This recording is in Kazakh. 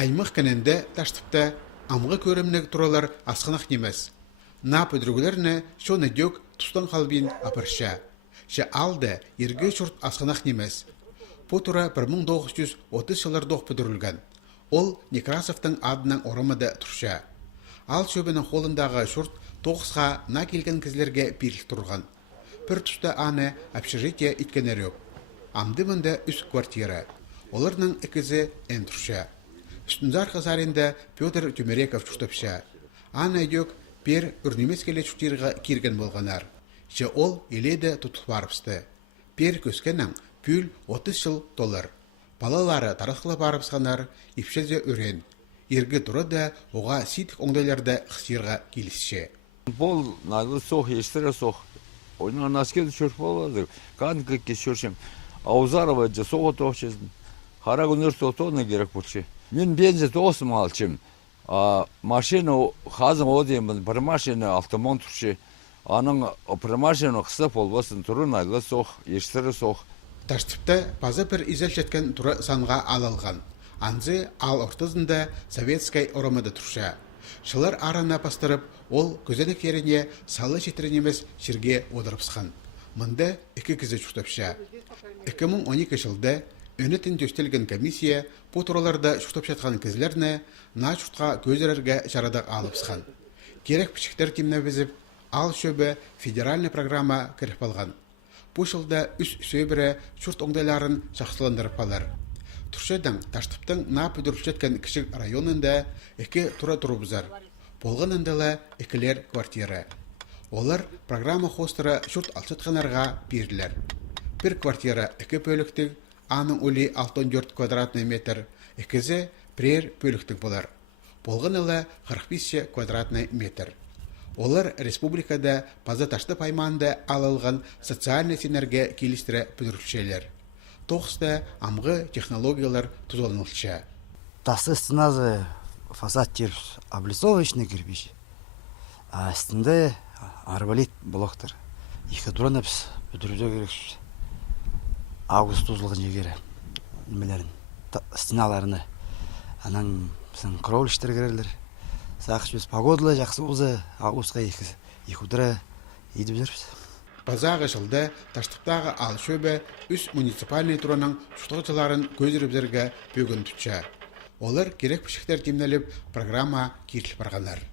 Аймық кәненде таштыпта амғы көрімнегі туралар асқынақ немес. Нап өдіргілеріне шоны дөк тұстан қалбин апырша. Ше алды ерге шұрт асқынақ немес. По тура 1930 жылдар доқ бүдірілген. Ол Некрасовтың адынан орамады тұрша. Ал шөбінің қолындағы шұрт тоғысқа на келген кізлерге беріл тұрған. Бір тұста аны общежитие иткенер өп. Амды мұнда үс квартира. Оларның ikisi en тұрша. Üstünzar қызарында Петр Тюмереков чүштіпша. Аны дөк пер үрнемес келе чүштирға кирген болғанар. Че ол еледі тұтып барыпсты. Пер көскенің пүл 30 жыл доллар. Балалары тарасқылы барыпсқанар, ипшезе өрен. Ерге тұры да оға ситік оңдайларды қысырға келісше. Бол найлы соқ, ештері соқ. Ойнан аскелі шөрп болады. Қанқы кешершем. Аузарова жа соғы тоқшезін. Қара күнер соқтуына керек бұлшы. Мен бензе тоқсым алчым. Машина қазын одеймін, бір машина алтымон тұршы. Аның бір машина қысып олбасын тұры найлы соқ, ештері соқ. Таштыпта базы бір изел жеткен тұры санға алалған. Анзы ал ортызында советскай орамады тұрша. Шылар арана пастырып, ол көзелік еріне салы жетірінемес жерге одырыпсқан. Мұнда 2 кізі жүктіпша. 2012 жылда өнетін төстелген комиссия бұл тураларда жүктіп жатқан кізлеріне на жүктқа көзерерге жарадық алыпсқан. Керек пішіктер кеміне бізіп, ал шөбі федеральный программа кіріп алған. Бұл жылда үс сөйбірі шүрт оңдайларын жақсыландырып алар. Түршеден Таштыптың на пүдіріп жеткен кішік районында 2 тұра тұрыбызар. Болған ындылы 2-лер квартира. Олар программа хостыры шүрт алшытқанарға берілер. Bir kvartira 2 bölüktük, anın uli 64 kvadratный metr, ikisi birer bölüktük bolar. Bolğan ıla 45 kvadratный metr. Олар республикада паза ташты пайманды алылған социальный синерге келістірі бүдірікшелер. Тоқысты амғы технологиялар тұзолынылша. Тасы стеназы фасад терп облицовочный кирпич, а стенде арболит блоктар. Екі дұран әпс бүдіріде керек. Август тұзылған жегері немелерін, стеналарыны. Анан кровліштер керелер. Сақшы біз погодылы жақсы ұзы августқа екі ұдыра едіп жүріпіз. Базағы жылда Таштықтағы ал шөбі үс муниципальный тұраның шұтығычыларын көзіріп бөгін түтші. Олар керек пішіктер кемнеліп программа кертіліп барғандар.